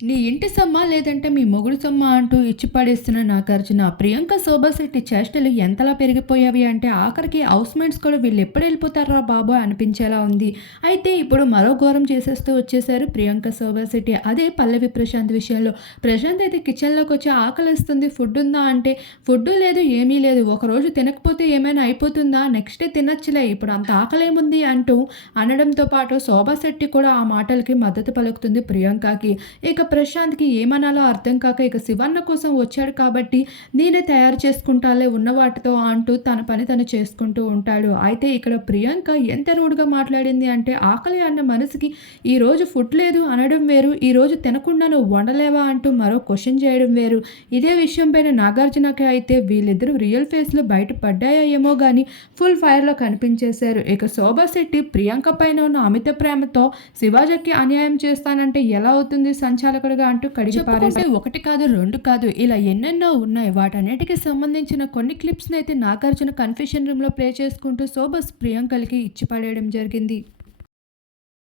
నీ ఇంటి సొమ్మ లేదంటే మీ మొగుడు సొమ్మ అంటూ ఇచ్చి పడేస్తున్న నాగార్జున ప్రియాంక శోభాశెట్టి చేష్టలు ఎంతలా పెరిగిపోయావి అంటే ఆఖరికి హౌస్ మేట్స్ కూడా వీళ్ళు ఎప్పుడు వెళ్ళిపోతారా బాబు అనిపించేలా ఉంది. అయితే ఇప్పుడు మరో ఘోరం చేసేస్తూ వచ్చేసారు ప్రియాంక శోభాశెట్టి అదే పల్లవి ప్రశాంత్ విషయంలో. ప్రశాంత్ అయితే కిచెన్లోకి వచ్చి ఆకలిస్తుంది. ఫుడ్ ఉందా అంటే ఫుడ్ లేదు ఏమీ లేదు. ఒకరోజు తినకపోతే ఏమైనా అయిపోతుందా? నెక్స్ట్ డే తినచ్చులే. ఇప్పుడు అంత ఆకలేముంది అంటూ అనడంతో పాటు శోభాశెట్టి కూడా ఆ మాటలకి మద్దతు పలుకుతుంది ప్రియాంకకి. ఇక ప్రశాంత్కి ఏమనాలో అర్థం కాక ఇక శివన్న కోసం వచ్చాడు కాబట్టి నేనే తయారు చేసుకుంటాలే ఉన్న వాటితో అంటూ తన పని తను చేసుకుంటూ ఉంటాడు. అయితే ఇక్కడ ప్రియాంక ఎంత రూడ్గా మాట్లాడింది అంటే ఆకలి అన్న మనసుకి ఈ రోజు ఫుడ్ లేదు అనడం వేరు ఈ రోజు తినకుండా నువ్వు వండలేవా అంటూ మరో క్వశ్చన్ చేయడం వేరు. ఇదే విషయం పైన నాగార్జునకి అయితే వీళ్ళిద్దరూ రియల్ ఫేస్లో బయటపడ్డాయో ఏమో కానీ ఫుల్ ఫైర్లో కనిపించేశారు. ఇక శోభా శెట్టి ప్రియాంక పైన ఉన్న అమిత ప్రేమతో శివాజీకి అన్యాయం చేస్తానంటే ఎలా అవుతుంది సంచాలకుడిగా అంటూ కడిగి పారేసి ఒకటి కాదు రెండు కాదు ఇలా ఎన్నెన్నో ఉన్నాయి. వాటన్నిటికి సంబంధించిన కొన్ని క్లిప్స్ని అయితే నాగార్జున కన్ఫెషన్ రూమ్లో ప్లే చేసుకుంటూ శోభస్ ప్రియాంకలకి ఇచ్చి పడేయడం జరిగింది.